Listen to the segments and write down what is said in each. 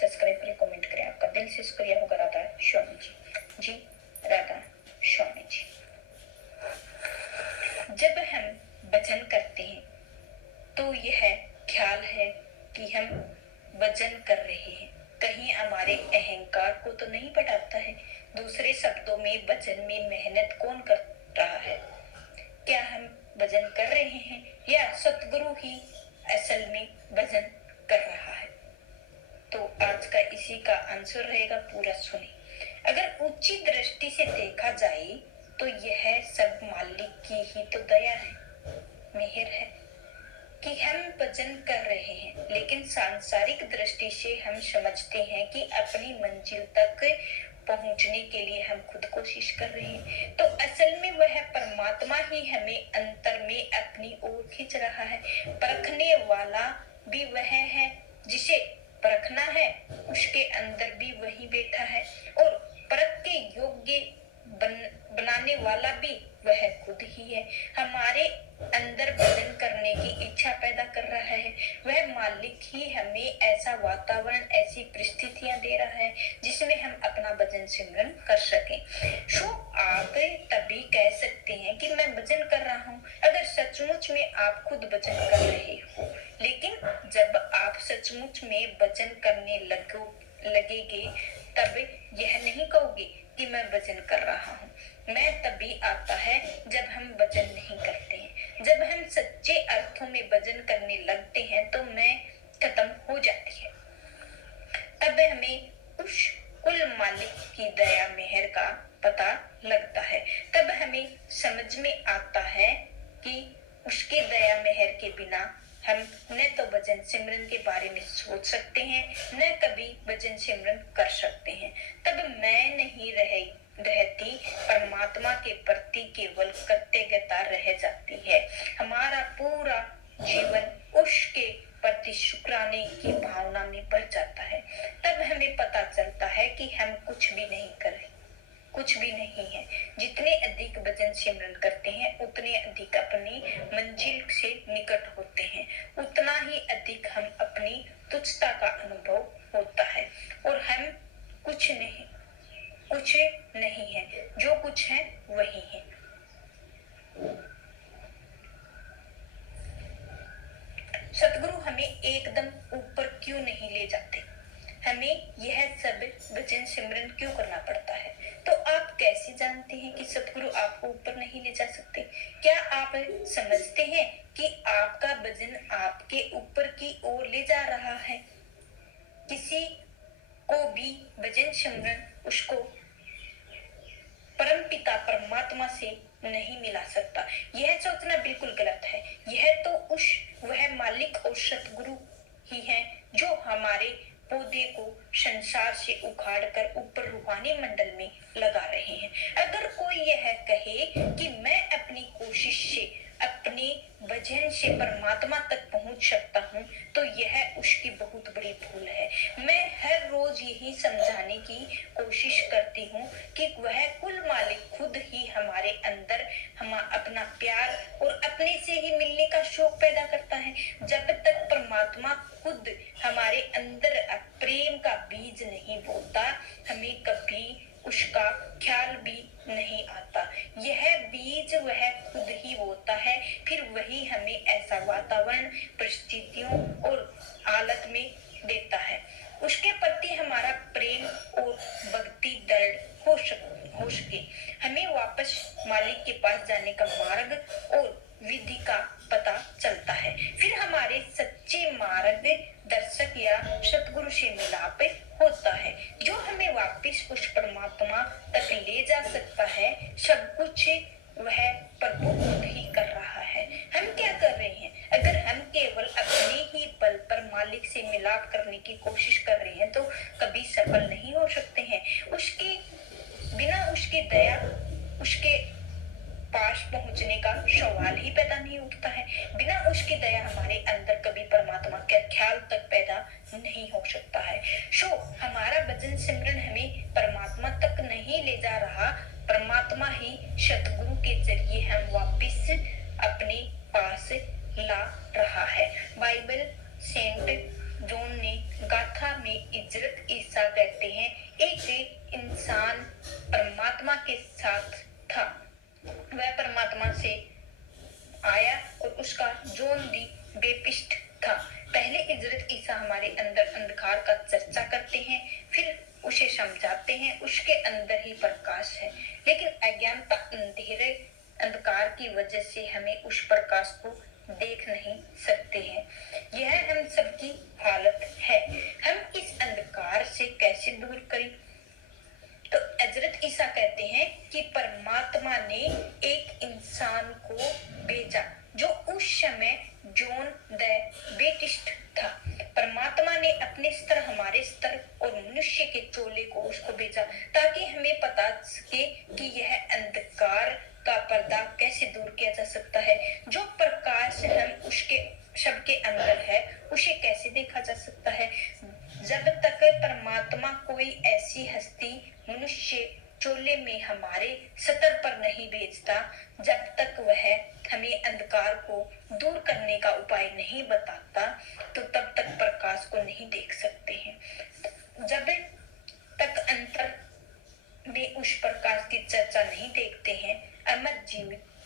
Subscribe करें, comment करें। आपका दिल से शुक्रिया होगा राधा स्वामी जी। जी राधा स्वामी जी। जब हम भजन करते हैं तो यह ख्याल है कि हम भजन कर रहे हैं, कहीं हमारे अहंकार को तो नहीं बढ़ाता है। दूसरे शब्दों में भजन में मेहनत कौन कर रहा है? क्या हम भजन कर रहे हैं या सतगुरु ही असल में भजन कर रहा है? तो आज का इसी का आंसर रहेगा, पूरा सुने। अगर ऊंची दृष्टि से देखा जाए तो यह सब मालिक की ही तो दया है, मेहर है कि हम भजन कर रहे हैं। लेकिन सांसारिक दृष्टि से हम समझते हैं कि अपनी मंजिल तक पहुंचने के लिए हम खुद कोशिश कर रहे हैं, तो असल में वह परमात्मा ही हमें अंतर में अपनी ओर खींच रहा है। परखने वाला भी वह है जिसे परखना है, उसके अंदर भी वही बैठा है, और परख के योग्य बनाने वाला भी वह खुद ही है। हमारे अंदर भजन करने की इच्छा पैदा कर रहा है वह मालिक ही हमें ऐसा वातावरण, ऐसी परिस्थितियां दे रहा है जिसमें हम अपना भजन सिमरन कर सकें। सो आप तभी कह सकते हैं कि मैं भजन कर रहा हूँ अगर सचमुच में आप खुद भजन कर रहे हो। लेकिन जब आप सचमुच में भजन करने लगेंगे तब यह नहीं कहोगे कि मैं भजन कर रहा हूँ। मैं तभी आता है जब हम भजन नहीं करते हैं। जब हम सच्चे अर्थों में भजन करने लगते हैं तो मैं खत्म हो जाती है। तब हमें उस कुल मालिक की दया मेहर का पता लगता है। तब हमें समझ में आता है कि उसकी दया मेहर के बिना हम न तो भजन सिमरन के बारे में सोच सकते हैं, न कभी भजन सिमरन कर सकते हैं। तब मैं नहीं रहती, परमात्मा के प्रति केवल कृतज्ञता रह जाती है। हमारा पूरा जीवन उसके प्रति शुक्राने की भावना में भर जाता है। तब हमें पता चलता है कि हम कुछ भी नहीं कर रहे, कुछ भी नहीं है। जितने अधिक भजन सिमरन करते हैं उतने अधिक अपनी मंजिल से निकट होते हैं, उतना ही अधिक हम अपनी तुच्छता का अनुभव होता है और हम कुछ नहीं है, जो कुछ है वही है। सतगुरु हमें एकदम ऊपर क्यों नहीं ले जाते? हमें यह सब भजन सिमरन क्यों करना पड़ता है? तो आप कैसे जानते हैं कि सतगुरु आपको ऊपर नहीं ले जा सकते? क्या आप समझते हैं कि आपका भजन आपके ऊपर की ओर ले जा रहा है? किसी को भी भजन सिमरन उसको परमपिता परमात्मा से नहीं मिला सकता। यह सोचना बिल्कुल गलत है। यह तो वह मालिक और सतगुरु ही है जो हमारे पौधे को संसार से उखाड़ कर ऊपर रूहानी मंडल में लगा रहे हैं। अगर कोई यह कहे कि मैं अपनी कोशिश से, अपने भजन से परमात्मा तक पहुंच सकता हूं, तो यह उसकी बहुत बड़ी भूल है। मैं हर रोज यही समझाने की कोशिश करती हूँ कि वह कुल मालिक खुद ही हमारे अंदर हम अपना प्यार और अपने से ही मिलने का शौक पैदा करता है। जब तक परमात्मा खुद हमारे अंदर प्रेम का बीज नहीं बोता, हमें कभी उसका ख्याल भी नहीं आता। यह बीज वह खुद ही बोता है, फिर वही हमें ऐसा वातावरण, परिस्थितियों और हालत में देता है। उसके प्रति हमारा प्रेम और भक्ति दृढ़ हो सके, हमें वापस मालिक के पास जाने का मार्ग और विधि का पता चलता है। फिर हमारे सच्चे मार्ग दर्शक या सतगुरु से मिलाप होता है जो हमें वापस उस परमात्मा तक ले जा सकता है। सब कुछ वह प्रभु खुद ही कर रहा है। हम क्या कर रहे हैं? अगर हम केवल अपने ही बल पर मालिक से मिलाप करने की कोशिश कर रहे हैं तो कभी सफल नहीं हो सकते हैं। उसके बिना उसकी दया, उसके पास पहुंचने का सवाल ही पैदा नहीं उठता है। बिना उसकी दया हमारे अंदर कभी परमात्मा का ख्याल तक पैदा नहीं हो सकता है। हमारा भजन सिमरन हमें परमात्मा तक नहीं ले जा रहा, परमात्मा ही सतगुरु के जरिए हम वापिस अपने पास ला रहा है। बाइबल सेंट जॉन ने गाथा में इजरत हमारे अंदर अंधकार का चर्चा करते हैं, फिर उसे समझाते हैं, उसके अंदर ही प्रकाश है। लेकिन अज्ञानता अंधेरे अंधकार की वजह से हमें उस प्रकाश को देख नहीं सकते हैं। यह हम सबकी हालत है। हम इस अंधकार से कैसे दूर करें? तो हजरत ईसा कहते हैं कि परमात्मा ने एक इंसान को भेजा जो उस समय जॉन द बैप्टिस्ट था। परमात्मा ने अपने स्तर, हमारे स्तर और मनुष्य के चोले को उसको भेजा ताकि हमें पता सके कि यह अंधकार का पर्दा कैसे दूर किया जा सकता है। जो प्रकाश हम उसके सबके अंदर है उसे कैसे देखा जा सकता है? जब तक परमात्मा कोई ऐसी हस्ती मनुष्य चोले में हमारे सतर पर नहीं भेजता, जब तक वह हमें अंधकार को दूर करने का उपाय नहीं बताता, तो तब तक प्रकाश को नहीं देख सकते हैं। जब तक अंतर में उस प्रकाश की चर्चा नहीं देखते हैं, अमर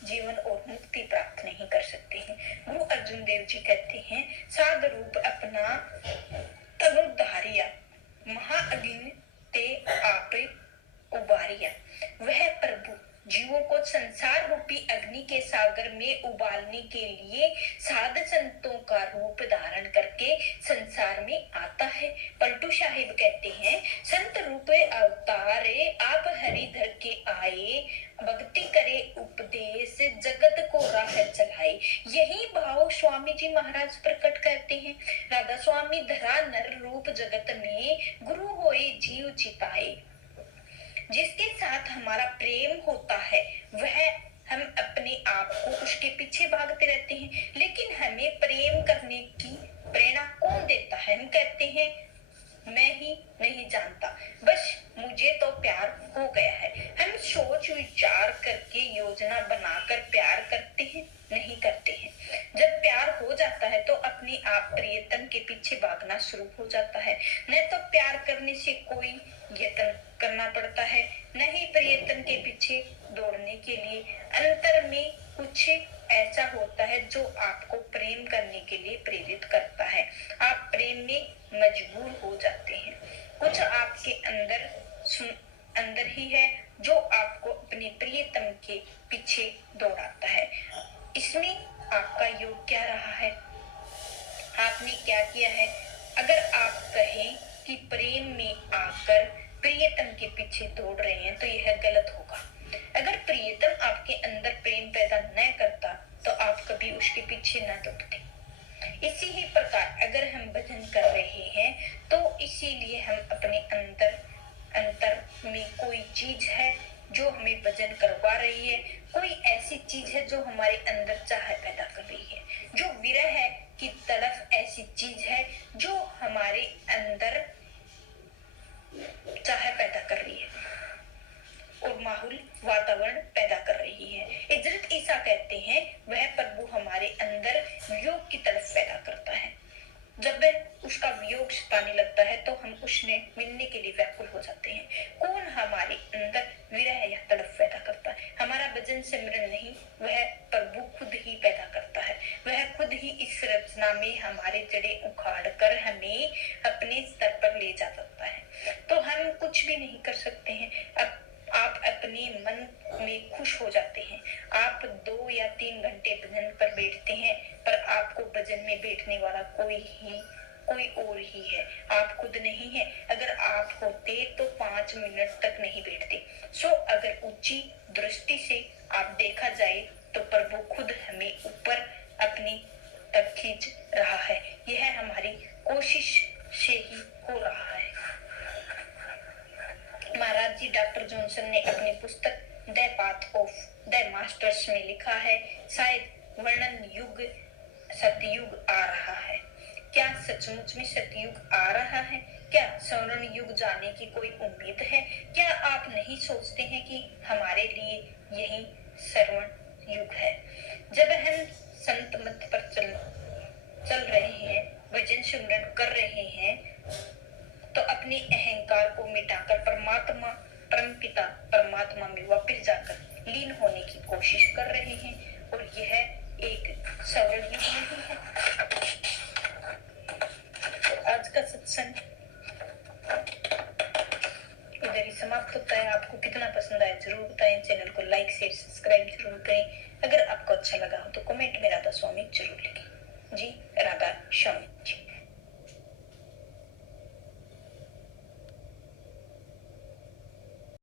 जीवन और मुक्ति प्राप्त नहीं कर सकते हैं। गुरु अर्जुन देव जी कहते हैं, साध रूप अपना तनु धारिया, महाअग्नि ते आप उबारिया। वह प्रभु जीवों को संसार रूपी अग्नि के सागर में उबालने के लिए साध संतों का रूप धारण करके संसार में आता है। पलटू साहिब कहते हैं, संत रूप अवतारे आप हरिधर के आए, भक्ति करे उपदेश जगत को राह चलाए। यही भाव स्वामी जी महाराज प्रकट करते हैं। राधा स्वामी धरा नर रूप जगत में, गुरु होए जीव चिताए। जिसके साथ हमारा प्रेम होता है वह हम अपने आप को उसके पीछे भागते रहते हैं। लेकिन हमें प्रेम करने की प्रेरणा कौन देता है? हम कहते हैं मैं ही नहीं जानता, बस मुझे तो प्यार हो गया है। हम सोच विचार करके योजना बनाकर प्यार करते हैं? नहीं करते हैं। जब प्यार हो जाता है तो अपने आप प्रियतम के पीछे भागना शुरू हो जाता है। न तो प्यार करने से कोई यत्न करना पड़ता है, न ही प्रियतम के पीछे दौड़ने के लिए। अंतर में कुछ ऐसा होता है जो आपको प्रेम करने के लिए प्रेरित करता है। आप प्रेम में मजबूर हो जाते हैं। कुछ आपके अंदर ही है जो आपको अपने प्रियतम के पीछे दौड़ाता है। इसमें आपका योग क्या रहा है? आपने क्या किया है? अगर आप कहें कि प्रेम में आकर प्रियतम के पीछे दौड़ रहे हैं तो यह गलत होगा। अगर प्रियतम आपके अंदर प्रेम पैदा न करता तो आप कभी उसके पीछे न दौड़ते। इसी ही प्रकार अगर हम भजन कर रहे हैं तो इसीलिए हम अपने अंदर में कोई चीज है जो हमें भजन करवा रही है, कोई ऐसी चीज है जो हमारे अंदर चाह पैदा कर रही है, जो विरह की तरफ ऐसी चीज है जो हमारे अंदर चाह पैदा कर रही है और माहौल वातावरण पैदा कर रही है। हजरत ईसा कहते हैं वह प्रभु हमारे अंदर वियोग की तरफ पैदा करता है। जब उसका वियोग सताने लगता है तो हम उसने मिलने के लिए व्याकुल हो जाते हैं। कौन हमारे अंदर विरह या तड़प पैदा करता है? हमारा भजन सिमरन नहीं, वह प्रभु खुद ही पैदा करता है। वह खुद ही इस रचना में हमारे जड़ें उखाड़ कर हमें अपने स्तर पर ले जा सकता है। तो हम कुछ भी नहीं कर सकते हैं। अब आप अपने मन में खुश हो जाते हैं। आप 2 या 3 घंटे भजन पर बैठते हैं, पर आपको भजन में बैठने वाला कोई और ही है, आप खुद नहीं है। अगर आप होते तो 5 मिनट तक नहीं बैठते। सो अगर ऊंची दृष्टि से आप देखा जाए तो प्रभु खुद हमें ऊपर अपनी तक खींच रहा है। यह हमारी कोशिश से ही हो रहा है। महाराज जी डॉक्टर जॉनसन ने अपनी पुस्तक the path of the masters में लिखा है, शायद वर्णन युग सतयुग आ रहा है। क्या सचमुच में सतयुग आ रहा है? क्या स्वर्ण युग जाने की कोई उम्मीद है? क्या आप नहीं सोचते हैं कि हमारे लिए यही स्वर्ण युग है? जब हम संत मत पर चल रहे हैं, भजन सिमरन कर रहे हैं, तो अपने अहंकार को मिटाकर परमात्मा परमपिता परमात्मा में वापस जाकर लीन होने की कोशिश कर रहे हैं। और यह एक स्वर्ण युग नहीं है। पसंद इधर ही समाप्त होता है। आपको कितना पसंद आया जरूर बताएं। चैनल को लाइक शेयर सब्सक्राइब जरूर करें। अगर आपको अच्छा लगा हो तो कमेंट में राधा